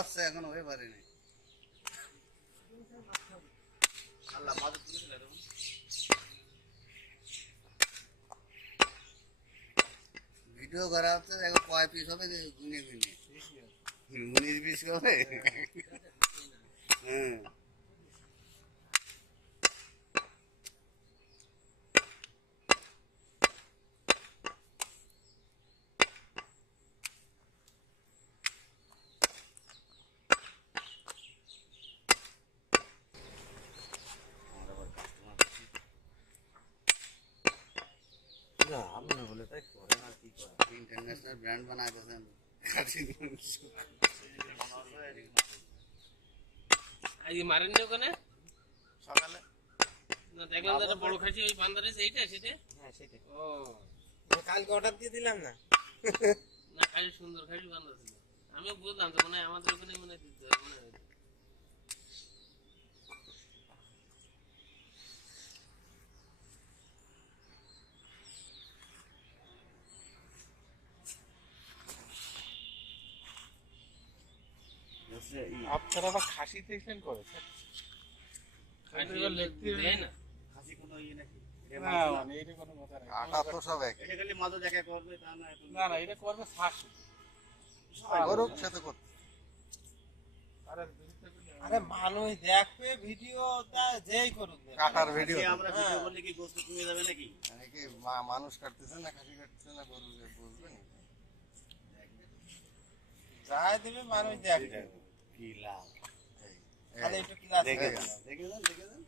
হচ্ছে এখন হয়ে পারেনি। ভিডিও করা হচ্ছে এখন কয় পিস হবে গুনে গুনে 19 পিস হবে। হ্যাঁ इंटरनेशनल ब्रांड बना देते हैं। আজ মারেন নি ওখানে সকালে না দেখলাম তো বড় খাসি ওই বান্দারে সেইটা সেটা। হ্যাঁ সেটাই। ও কালকে অর্ডার দিয়ে দিলাম না। না খাসি সুন্দর খাসি বান্দা ছিল। আমি বুঝলাম তো মনে হয় আমাদের ওখানে মনে দিতে হবে মনে হয়। আপনারা আবার খাসি দেখলেন করে খাসি দেয় না খাসি কোনো ইয়ে নাকি না মানে এটা কোনো মজা নাই। আটা তো সব এক এটা খালি মাঝে দেখা করবে তা না না না এটা করবে শাশু। করুক সে তো করতে। আরে মানুষ দেখবে ভিডিওটা যেই করুক কাটার ভিডিও আমরা ভিডিও করলে কি গোশত কমে যাবে নাকি? নাকি মানুষ কাটতেছে না খাসি কাটতেছে না গরু বুঝবে না যাই দেবে মানুষ দেখবে কি লাল খালি একটু ক্লাস দেখে দেখে যান দেখে যান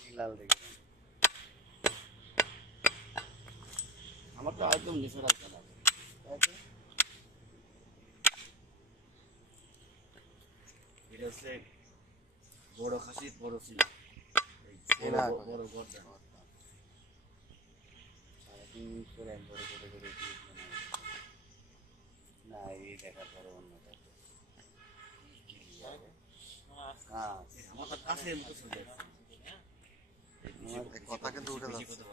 কি লাল দেখে যান। আমার তো একদম ন্যাচারাল কালার। এটা হচ্ছে বড় খাসি বড় ছিল বড় গর্দা সারাদিন করে একবার করে না এই দেখার পরে অন্যটা হ্যাঁ আমার কাছে কথা কিন্তু উঠে যাচ্ছে।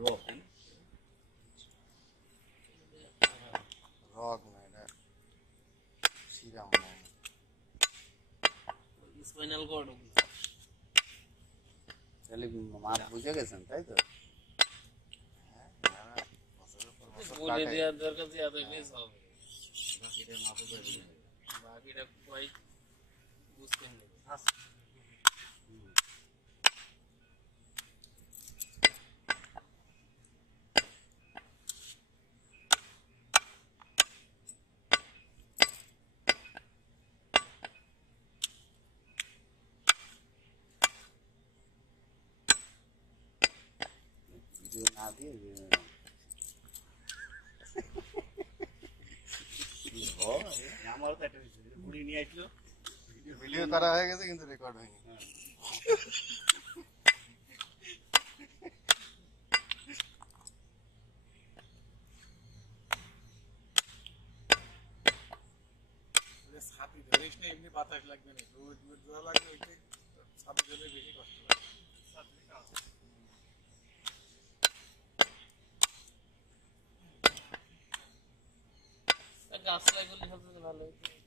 রক রক না এটা শিরা মনে হয়। স্পাইনাল কর্ড তাহলে মাপ বুঝে গেছেন তাই তো। বলে দেওয়ার দরকার যে এত বেশ হবে বাকিটা মাপ করে বাকিটা কয়েক বুঝতেন না। ভিডিও না দিয়ে আমারও তো একটা ঘুরি নিয়ে আসলো ভিডিও করা হয়ে গেছে কিন্তু রেকর্ড হয়নি। ছাতি ধরিস না এমনি বাতাস লাগবে না রোদ দেওয়া লাগবে ছাতি ধরে বেশি কষ্ট লাগে। গাছ লাগালে সবচেয়ে ভালো হতো।